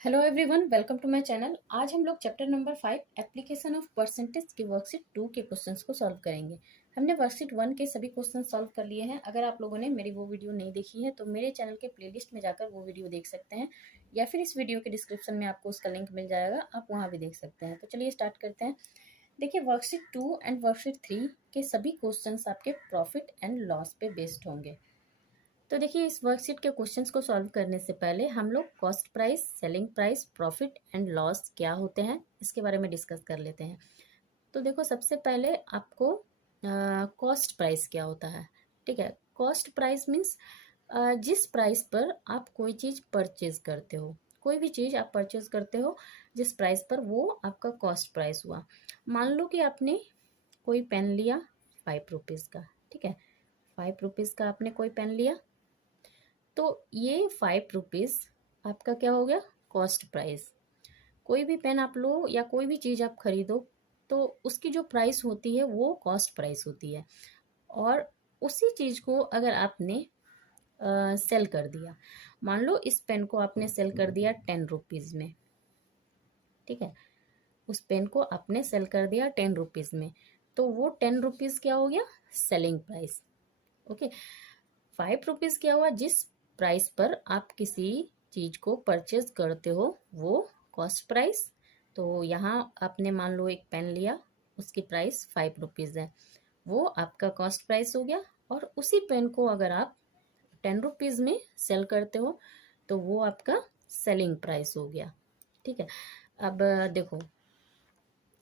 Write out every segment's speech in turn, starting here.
Hello everyone, welcome to my channel. आज हम लोग chapter number 5 application of percentage की वर्कशीट 2 के क्वेश्चंस को सॉल्व करेंगे। हमने वर्कशीट 1 के सभी क्वेश्चन सॉल्व कर लिए हैं। अगर आप लोगों ने मेरी वो वीडियो नहीं देखी है तो मेरे चैनल के प्लेलिस्ट में जाकर वो वीडियो देख सकते हैं, या फिर इस वीडियो के डिस्क्रिप्शन में आपको उसका लिंक मिल जाएगा, आप वहाँ भी देख सकते हैं। तो चलिए स्टार्ट करते हैं। देखिए, वर्कशीट 2 एंड वर्कशीट 3 के सभी क्वेश्चन आपके प्रॉफिट एंड लॉस पे बेस्ड होंगे। तो देखिए, इस वर्कशीट के क्वेश्चंस को सॉल्व करने से पहले हम लोग cost price, selling price, profit and loss क्या होते हैं इसके बारे में डिस्कस कर लेते हैं। तो देखो, सबसे पहले आपको कॉस्ट प्राइस क्या होता है। ठीक है, कॉस्ट प्राइस मीन्स जिस प्राइस पर आप कोई चीज़ परचेज करते हो, कोई भी चीज़ आप परचेज करते हो जिस प्राइस पर, वो आपका कॉस्ट प्राइस हुआ। मान लो कि आपने कोई पेन लिया 5 रुपीज़ का। ठीक है, 5 रुपीज़ का आपने कोई पेन लिया, तो ये 5 रुपीज़ आपका क्या हो गया, कॉस्ट प्राइस। कोई भी पेन आप लो या कोई भी चीज़ आप खरीदो तो उसकी जो प्राइस होती है वो कॉस्ट प्राइस होती है। और उसी चीज़ को अगर आपने सेल कर दिया, मान लो इस पेन को आपने सेल कर दिया 10 रुपीज़ में। ठीक है, उस पेन को आपने सेल कर दिया 10 रुपीज़ में, तो वो 10 रुपीज़ क्या हो गया, सेलिंग प्राइस। ओके, 5 रुपीज़ क्या हुआ, जिस प्राइस पर आप किसी चीज़ को परचेज करते हो वो कॉस्ट प्राइस। तो यहाँ आपने मान लो एक पेन लिया, उसकी प्राइस 5 रुपीज़ है, वो आपका कॉस्ट प्राइस हो गया। और उसी पेन को अगर आप 10 रुपीज़ में सेल करते हो तो वो आपका सेलिंग प्राइस हो गया। ठीक है, अब देखो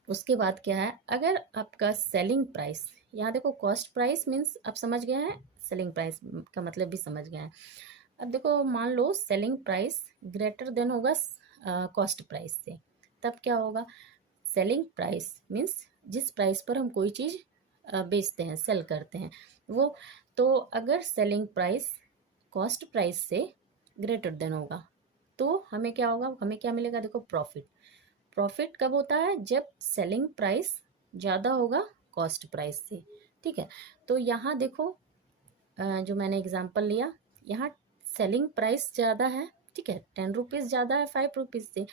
उसके बाद क्या है, अगर आपका सेलिंग प्राइस, यहाँ देखो कॉस्ट प्राइस मीन्स आप समझ गए हैं, सेलिंग प्राइस का मतलब भी समझ गए हैं। अब देखो, मान लो सेलिंग प्राइस ग्रेटर देन होगा कॉस्ट प्राइस से, तब क्या होगा, सेलिंग प्राइस मीन्स जिस प्राइस पर हम कोई चीज़ बेचते हैं, सेल करते हैं वो। तो अगर सेलिंग प्राइस कॉस्ट प्राइस से ग्रेटर देन होगा तो हमें क्या होगा, हमें क्या मिलेगा, देखो प्रॉफिट। प्रॉफिट कब होता है, जब सेलिंग प्राइस ज़्यादा होगा कॉस्ट प्राइस से। ठीक है, तो यहाँ देखो जो मैंने एग्जांपल लिया, यहाँ सेलिंग प्राइस ज़्यादा है। ठीक है, 10 रुपीज़ ज़्यादा है 5 रुपीज़ से,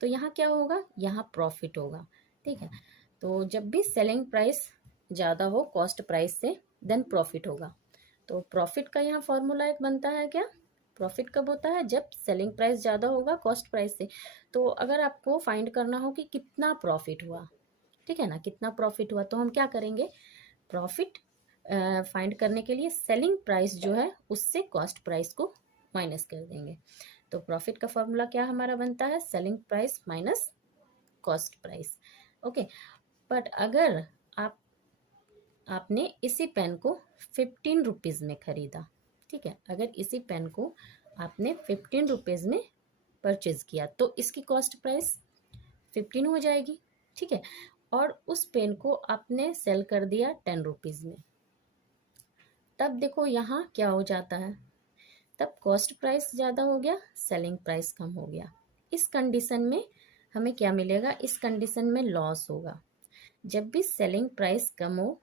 तो यहाँ क्या होगा, यहाँ प्रॉफिट होगा। ठीक है, तो जब भी सेलिंग प्राइस ज़्यादा हो कॉस्ट प्राइस से देन प्रॉफिट होगा। तो प्रॉफिट का यहाँ फॉर्मूला एक बनता है क्या, प्रॉफिट कब होता है, जब सेलिंग प्राइस ज़्यादा होगा कॉस्ट प्राइस से। तो अगर आपको फाइंड करना हो कि कितना प्रॉफिट हुआ, ठीक है ना, कितना प्रॉफिट हुआ, तो हम क्या करेंगे, प्रॉफिट फाइंड करने के लिए सेलिंग प्राइस जो है उससे कॉस्ट प्राइस को माइनस कर देंगे। तो प्रॉफिट का फॉर्मूला क्या हमारा बनता है, selling price minus cost price. Okay, but अगर आपने इसी पेन को 15 रुपीज़ में खरीदा, ठीक है, अगर इसी पेन को आपने 15 रुपीज़ में परचेज किया तो इसकी कॉस्ट प्राइस 15 हो जाएगी। ठीक है, और उस पेन को आपने सेल कर दिया 10 रुपीज़ में, तब देखो यहाँ क्या हो जाता है, तब कॉस्ट प्राइस ज़्यादा हो गया, सेलिंग प्राइस कम हो गया। इस कंडीशन में हमें क्या मिलेगा, इस कंडीशन में लॉस होगा। जब भी सेलिंग प्राइस कम हो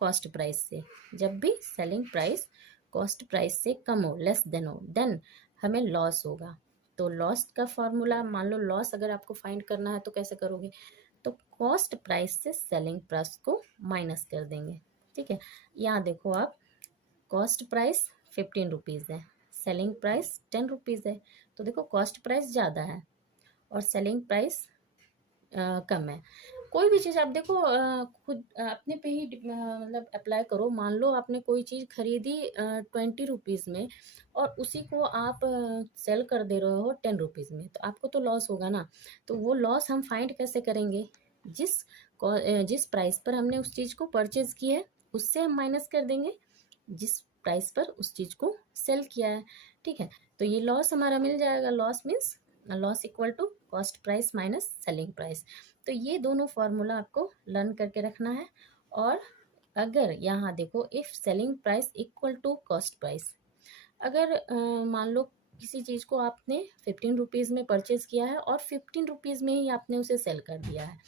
कॉस्ट प्राइस से, जब भी सेलिंग प्राइस कॉस्ट प्राइस से कम हो, लेस देन हो, देन हमें लॉस होगा। तो लॉस का फॉर्मूला, मान लो लॉस अगर आपको फाइंड करना है तो कैसे करोगे, तो कॉस्ट प्राइस से सेलिंग प्राइस को माइनस कर देंगे। ठीक है, यहाँ देखो आप, कॉस्ट प्राइस 15 रुपीज़ है, सेलिंग प्राइस 10 रुपीज़ है, तो देखो कॉस्ट प्राइस ज़्यादा है और सेलिंग प्राइस कम है। कोई भी चीज़ आप देखो खुद अपने पे ही मतलब अप्लाई करो। मान लो आपने कोई चीज़ खरीदी 20 रुपीज़ में और उसी को आप सेल कर दे रहे हो 10 रुपीज़ में, तो आपको तो लॉस होगा ना। तो वो लॉस हम फाइंड कैसे करेंगे, जिस प्राइस पर हमने उस चीज़ को परचेज की है उससे हम माइनस कर देंगे जिस प्राइस पर उस चीज़ को सेल किया है। ठीक है, तो ये लॉस हमारा मिल जाएगा। Loss means loss equal to cost price minus selling price. तो ये दोनों फार्मूला आपको लर्न करके रखना है। और अगर यहाँ देखो, if selling price equal to cost price, अगर मान लो किसी चीज़ को आपने 15 रुपीज़ में परचेज़ किया है और 15 रुपीज़ में ही आपने उसे सेल कर दिया है,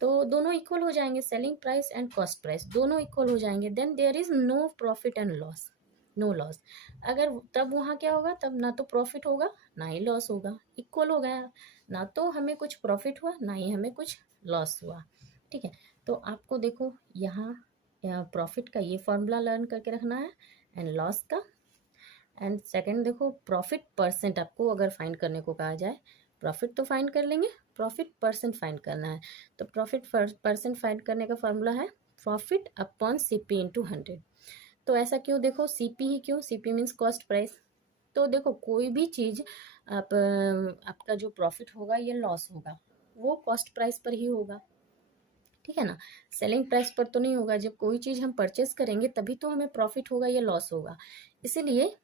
तो दोनों इक्वल हो जाएंगे, selling price and cost price दोनों इक्वल हो जाएंगे, then there is no profit and loss. No loss. अगर तब वहाँ क्या होगा, तब ना तो प्रॉफिट होगा ना ही लॉस होगा, इक्वल हो गया। ना तो हमें कुछ प्रॉफिट हुआ ना ही हमें कुछ लॉस हुआ। ठीक है, तो आपको देखो यहाँ प्रॉफिट का ये फॉर्मूला लर्न करके रखना है एंड लॉस का। एंड सेकंड देखो, प्रॉफिट परसेंट आपको अगर फाइंड करने को कहा जाए, प्रॉफिट तो फाइंड कर लेंगे, प्रॉफिट परसेंट फाइंड करना है। तो प्रॉफिट परसेंट फाइंड करने का फॉर्मूला है प्रॉफिट अपॉन सीपी इंटू 100। तो ऐसा क्यों, देखो सीपी ही क्यों, सीपी मीन्स कॉस्ट प्राइस। तो देखो कोई भी चीज़ आपका जो प्रॉफिट होगा या लॉस होगा वो कॉस्ट प्राइस पर ही होगा। ठीक है ना, सेलिंग प्राइस पर तो नहीं होगा। जब कोई चीज़ हम परचेस करेंगे तभी तो हमें प्रॉफिट होगा या लॉस होगा। इसीलिए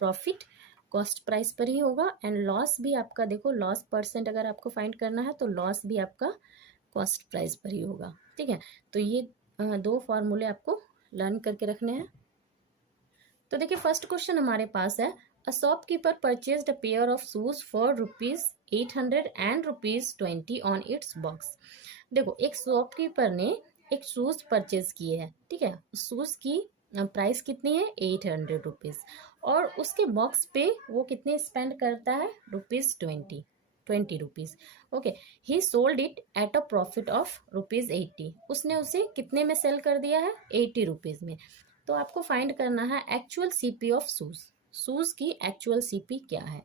प्रॉफिट कॉस्ट प्राइस पर ही होगा। एंड लॉस भी आपका देखो, लॉस परसेंट अगर आपको फाइंड करना है तो लॉस भी आपका कॉस्ट प्राइस पर ही होगा। ठीक है, तो ये दो फॉर्मूले आपको लर्न करके रखने हैं। तो देखिए फर्स्ट क्वेश्चन हमारे पास है, a shopkeeper purchased a pair of shoes for ₹800 and ₹20 on it's box. देखो एक शॉपकीपर ने एक शूज परचेज किए हैं। ठीक है, शूज की प्राइस कितनी है, ₹800, और उसके बॉक्स पे वो कितने स्पेंड करता है, ₹20। Okay, he sold it at a profit of ₹80। उसने उसे कितने में सेल कर दिया है, ₹80 में। तो आपको फाइंड करना है actual CP of shoes, shoes की एक्चुअल सीपी क्या है।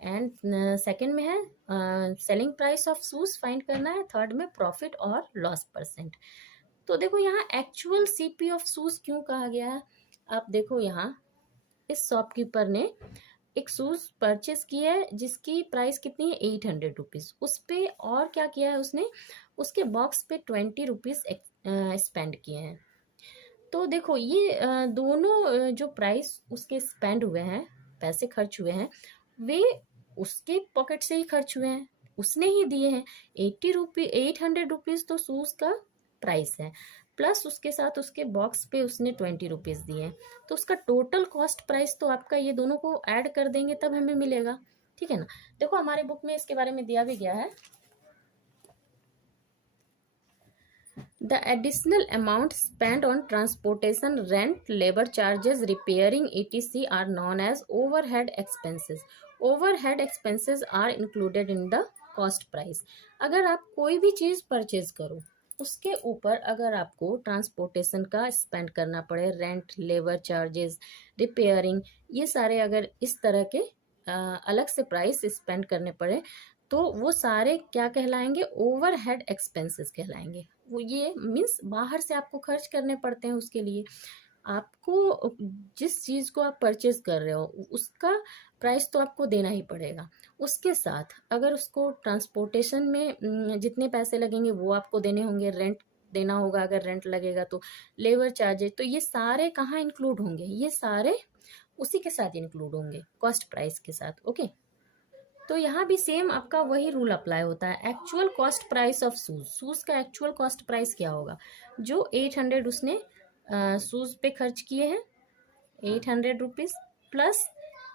एंड सेकंड में है selling price of shoes find करना है, थर्ड में प्रॉफिट और लॉस परसेंट। तो देखो यहाँ एक्चुअल सीपी ऑफ शूज क्यों कहा गया है, आप देखो यहाँ इस शॉपकीपर ने एक शूज परचेज किया है जिसकी प्राइस कितनी है, ₹800। उस पे और क्या किया है उसने, उसके बॉक्स पे ₹20 स्पेंड किए हैं। तो देखो ये दोनों जो प्राइस उसके स्पेंड हुए हैं, पैसे खर्च हुए हैं, वे उसके पॉकेट से ही खर्च हुए हैं, उसने ही दिए हैं। ₹800 तो शूज का प्राइस है, प्लस उसके साथ उसके बॉक्स पे उसने ₹20 दिए हैं। तो उसका टोटल कॉस्ट प्राइस तो आपका, ये दोनों को ऐड कर देंगे तब हमें मिलेगा। ठीक है ना, देखो हमारे बुक में इसके बारे में दिया भी गया है, the additional amount spent on transportation, rent, labor charges, repairing etc are known as overhead expenses. Overhead expenses are included in the cost price. अगर आप कोई भी चीज़ परचेज करो उसके ऊपर अगर आपको ट्रांसपोर्टेशन का स्पेंड करना पड़े, रेंट, लेबर चार्जेस, रिपेयरिंग, ये सारे अगर इस तरह के अलग से प्राइस स्पेंड करने पड़े तो वो सारे क्या कहलाएंगे, ओवरहेड एक्सपेंसेस कहलाएंगे। वो ये मीन्स बाहर से आपको खर्च करने पड़ते हैं उसके लिए। आपको जिस चीज़ को आप परचेज कर रहे हो उसका प्राइस तो आपको देना ही पड़ेगा। उसके साथ अगर उसको ट्रांसपोर्टेशन में जितने पैसे लगेंगे वो आपको देने होंगे, रेंट देना होगा अगर रेंट लगेगा तो, लेबर चार्जेस, तो ये सारे कहाँ इंक्लूड होंगे, ये सारे उसी के साथ इंक्लूड होंगे, कॉस्ट प्राइस के साथ। ओके, तो यहाँ भी सेम आपका वही रूल अप्लाई होता है। Actual cost price of shoes, shoes का एक्चुअल कॉस्ट प्राइस क्या होगा, जो 800 उसने शूज पे खर्च किए हैं, ₹800, प्लस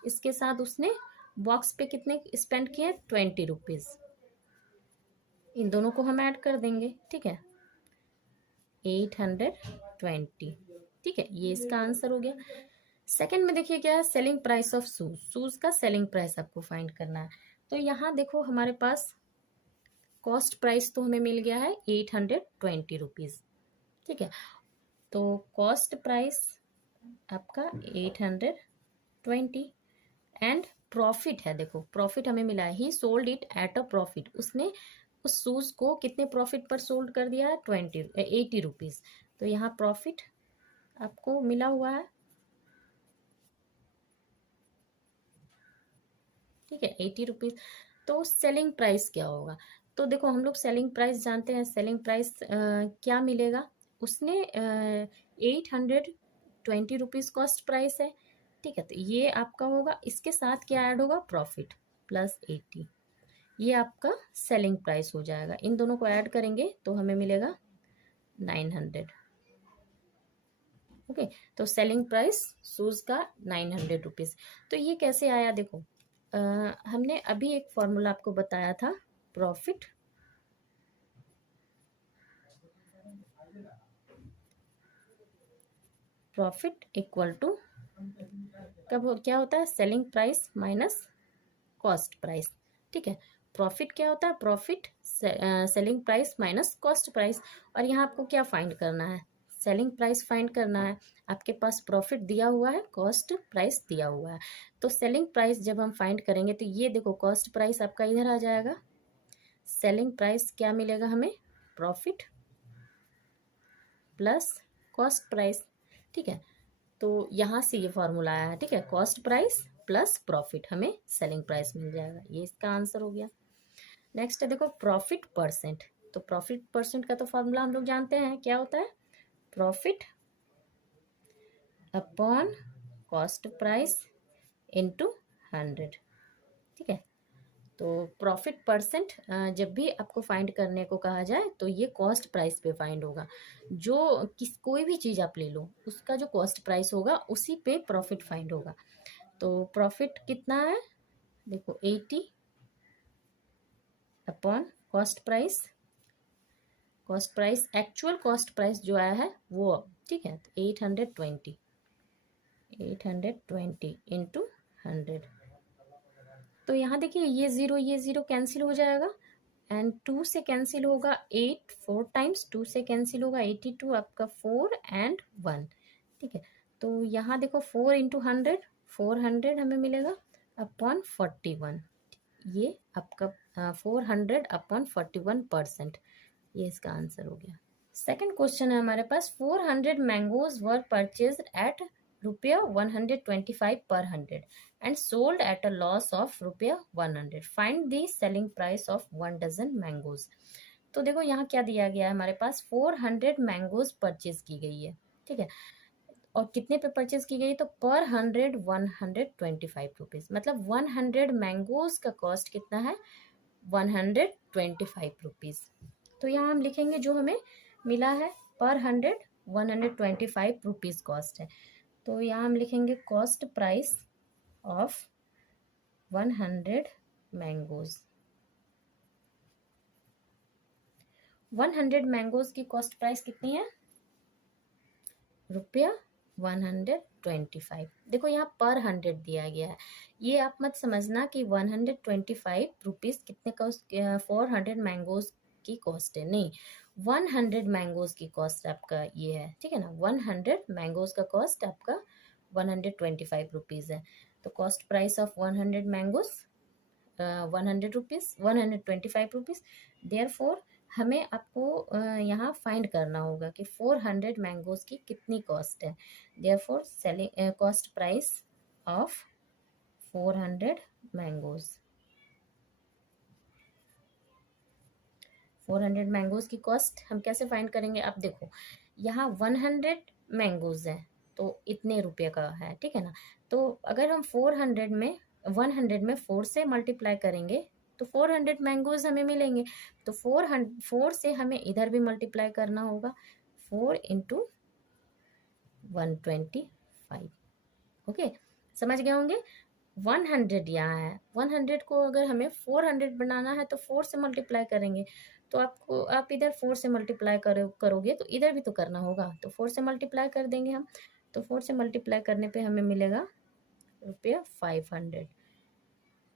इसके साथ उसने बॉक्स पे कितने स्पेंड किए, ₹20। इन दोनों को हम ऐड कर देंगे। ठीक है, 820। ठीक है, ये इसका आंसर हो गया। सेकंड में देखिए क्या है, selling price of shoes, shoes का सेलिंग प्राइस आपको फाइंड करना है। तो यहाँ देखो हमारे पास कॉस्ट प्राइस तो हमें मिल गया है ₹820। ठीक है, तो कॉस्ट प्राइस आपका 820 एंड प्रॉफिट है, देखो प्रॉफिट हमें मिला है, ही sold it at a profit, उसने उस शूज को कितने प्रॉफिट पर सोल्ड कर दिया है, ₹80। तो यहाँ प्रॉफिट आपको मिला हुआ है। ठीक है, ₹80। तो सेलिंग प्राइस क्या होगा, तो देखो हम लोग सेलिंग प्राइस जानते हैं, सेलिंग प्राइस क्या मिलेगा, उसने ₹820 कॉस्ट प्राइस है। ठीक है, तो ये आपका होगा, इसके साथ क्या ऐड होगा, प्रॉफिट प्लस 80, ये आपका सेलिंग प्राइस हो जाएगा। इन दोनों को ऐड करेंगे तो हमें मिलेगा 900। ओके, तो सेलिंग प्राइस शूज का ₹900। तो ये कैसे आया, देखो हमने अभी एक फॉर्मूला आपको बताया था, प्रॉफिट इक्वल टू क्या होता है, selling price minus cost price. ठीक है, प्रॉफिट क्या होता है, profit selling price minus cost price. और यहाँ आपको क्या फाइंड करना है, सेलिंग प्राइस फाइंड करना है। आपके पास प्रॉफिट दिया हुआ है, कॉस्ट प्राइस दिया हुआ है। तो सेलिंग प्राइस जब हम फाइंड करेंगे तो ये देखो कॉस्ट प्राइस आपका इधर आ जाएगा, सेलिंग प्राइस क्या मिलेगा हमें, प्रॉफिट प्लस कॉस्ट प्राइस। ठीक है, तो यहाँ से ये फॉर्मूला आया है। ठीक है, कॉस्ट प्राइस प्लस प्रॉफिट हमें सेलिंग प्राइस मिल जाएगा, ये इसका आंसर हो गया। नेक्स्ट है देखो प्रॉफिट परसेंट। तो प्रॉफिट परसेंट का तो फॉर्मूला हम लोग जानते हैं, क्या होता है, profit upon cost price into 100। ठीक है, तो प्रॉफिट परसेंट जब भी आपको फाइंड करने को कहा जाए तो ये कॉस्ट प्राइस पे फाइंड होगा। जो कोई भी चीज़ आप ले लो उसका जो कॉस्ट प्राइस होगा उसी पे प्रॉफिट फाइंड होगा। तो प्रॉफिट कितना है, देखो 80 upon cost price, cost price actual cost price जो आया है वो। ठीक है, तो 820 इंटू 100। तो यहाँ देखिए ये ज़ीरो कैंसिल हो जाएगा एंड 2 से कैंसिल होगा 8, 4 टाइम्स 2 से कैंसिल होगा 82 आपका 4 एंड 1। ठीक है, तो यहाँ देखो 4 इंटू 100, 400 हमें मिलेगा अपॉन 41। ये आपका 400 अपॉन 41%, ये इसका आंसर हो गया। सेकंड क्वेश्चन है हमारे पास, 400 मैंगोज वर परचेज एट ₹125 पर 100 and sold at a loss of ₹100. Find the selling price of 1 dozen mangoes. तो देखो यहाँ क्या दिया गया है, हमारे पास 400 मैंगोज परचेज की गई है। ठीक है, और कितने पे परचेज की गई, तो पर 100 ₹125, मतलब 100 मैंगोज का कॉस्ट कितना है, ₹125। तो यहाँ हम लिखेंगे जो हमें मिला है पर 100 ₹125 कॉस्ट है। तो यहाँ हम लिखेंगे cost price of 100 mangoes. 100 mangoes की कॉस्ट प्राइस कितनी है, ₹125। देखो यहाँ पर 100 दिया गया है, ये आप मत समझना कि ₹125 कितने कॉस्ट 400 मैंगोज की कॉस्ट है, नहीं, 100 मैंगोज की कॉस्ट आपका ये है। ठीक है ना, 100 मैंगोज का कॉस्ट आपका ₹125 है। तो cost price of 100 mangoes ₹100, ₹125। Therefore हमें आपको यहाँ फाइंड करना होगा कि 400 मैंगोज की कितनी कॉस्ट है। Therefore selling cost price of 400 mangoes, 400 mangoes की कॉस्ट हम कैसे फाइंड करेंगे, आप देखो यहाँ 100 मैंगोज है तो इतने रुपये का है। ठीक है ना, तो अगर हम 400 में 100 में 4 से मल्टीप्लाई करेंगे तो 400 मैंगोज हमें मिलेंगे। तो 4 से हमें इधर भी मल्टीप्लाई करना होगा, 4 इंटू 125। ओके, समझ गए होंगे। 100 यहाँ है, 100 को अगर हमें 400 बनाना है तो 4 से मल्टीप्लाई करेंगे। तो आपको आप इधर 4 से मल्टीप्लाई करोगे तो इधर भी तो करना होगा, तो 4 से मल्टीप्लाई कर देंगे हम। तो 4 से मल्टीप्लाई करने पे हमें मिलेगा ₹500।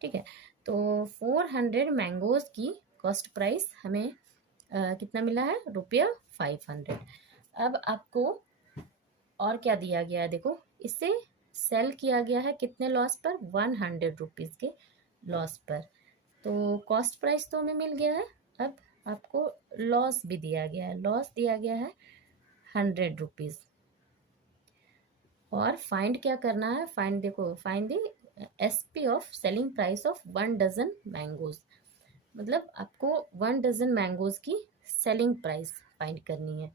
ठीक है, तो 400 मैंगोज की कॉस्ट प्राइस हमें कितना मिला है, ₹500। अब आपको और क्या दिया गया है, देखो इससे सेल किया गया है कितने लॉस पर, ₹100 के लॉस पर। तो कॉस्ट प्राइस तो हमें मिल गया है, अब आपको लॉस भी दिया गया है, लॉस दिया गया है ₹100। और फाइंड क्या करना है, फाइंड देखो find the SP of selling price of 1 dozen mangoes. मतलब आपको 1 डजन मैंगोज की सेलिंग प्राइस फाइंड करनी है।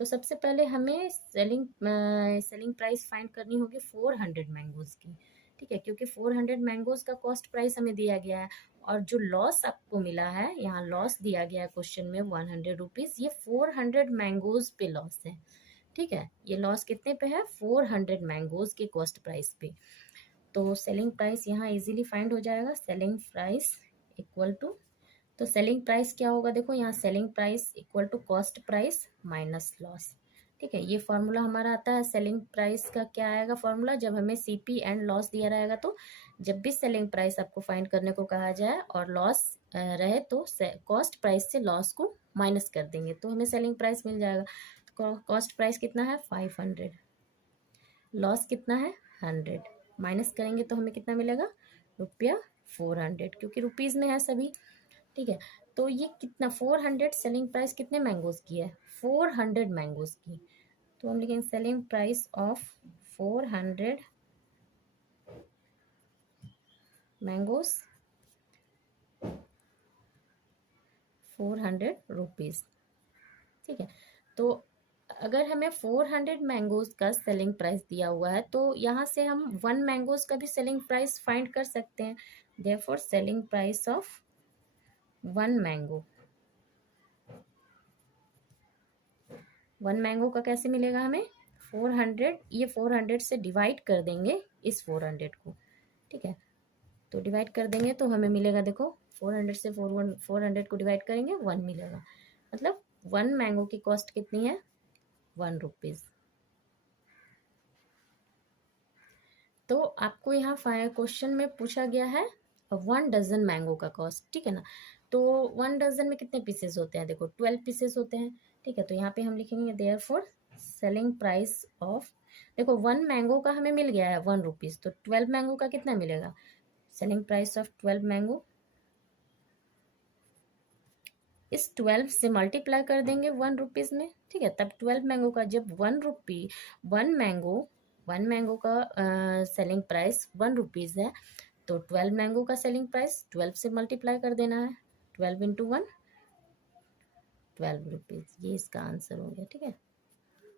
तो सबसे पहले हमें सेलिंग प्राइस फाइंड करनी होगी 400 मैंगोज की। ठीक है, क्योंकि 400 मैंगोज का कॉस्ट प्राइस हमें दिया गया है और जो लॉस आपको मिला है, यहाँ लॉस दिया गया है क्वेश्चन में ₹100, ये 400 मैंगोज पे लॉस है। ठीक है, ये लॉस कितने पे है, 400 मैंगोज के कॉस्ट प्राइस पे। तो सेलिंग प्राइस यहाँ इजीली फाइंड हो जाएगा, सेलिंग प्राइस इक्वल टू, तो सेलिंग प्राइस क्या होगा, देखो यहाँ selling price equal to cost price minus loss. ठीक है। ये फार्मूला हमारा आता है सेलिंग प्राइस का। क्या आएगा फार्मूला? जब हमें सीपी एंड लॉस दिया रहेगा तो जब भी सेलिंग प्राइस आपको फाइंड करने को कहा जाए और लॉस रहे तो कॉस्ट प्राइस से लॉस को माइनस कर देंगे तो हमें सेलिंग प्राइस मिल जाएगा। तो कॉस्ट प्राइस कितना है? 500, लॉस कितना है? 100, माइनस करेंगे तो हमें कितना मिलेगा? रुपया 400, क्योंकि रुपीज़ में है सभी। ठीक है। तो ये कितना 400 सेलिंग प्राइस कितने मैंगोज की है? 400 मैंगोज की। तो हम लिखेंगे selling price of 400 mangoes 400 rupees. ठीक है। तो अगर हमें 400 मैंगोज का सेलिंग प्राइस दिया हुआ है तो यहाँ से हम 1 मैंगोज का भी सेलिंग प्राइस फाइंड कर सकते हैं। Therefore selling price of 1 mango, 1 mango का कैसे मिलेगा हमें? 400, ये 400 से डिवाइड कर देंगे इस 400 को। ठीक है। तो डिवाइड कर देंगे तो हमें मिलेगा, देखो 400 से 400 को डिवाइड करेंगे 1 मिलेगा। मतलब 1 मैंगो की कॉस्ट कितनी है? 1 रुपीज़। तो आपको यहाँ क्वेश्चन में पूछा गया है 1 डजन मैंगो का कॉस्ट। ठीक है ना। तो 1 डजन में कितने पीसेस होते हैं? देखो 12 पीसेस होते हैं। ठीक है। तो यहाँ पे हम लिखेंगे देयरफॉर सेलिंग प्राइस ऑफ, देखो 1 मैंगो का हमें मिल गया है 1 रुपीज़, तो 12 मैंगो का कितना मिलेगा? सेलिंग प्राइस ऑफ 12 मैंगो, इस 12 से मल्टीप्लाई कर देंगे 1 रुपीज़ में। ठीक है। तब 12 मैंगो का जब 1 मैंगो का सेलिंग प्राइस 1 रुपीज़ है तो 12 मैंगो का सेलिंग प्राइस 12 से मल्टीप्लाई कर देना है। 12 इंटू 1 12 रुपीज़, ये इसका आंसर हो गया। ठीक है।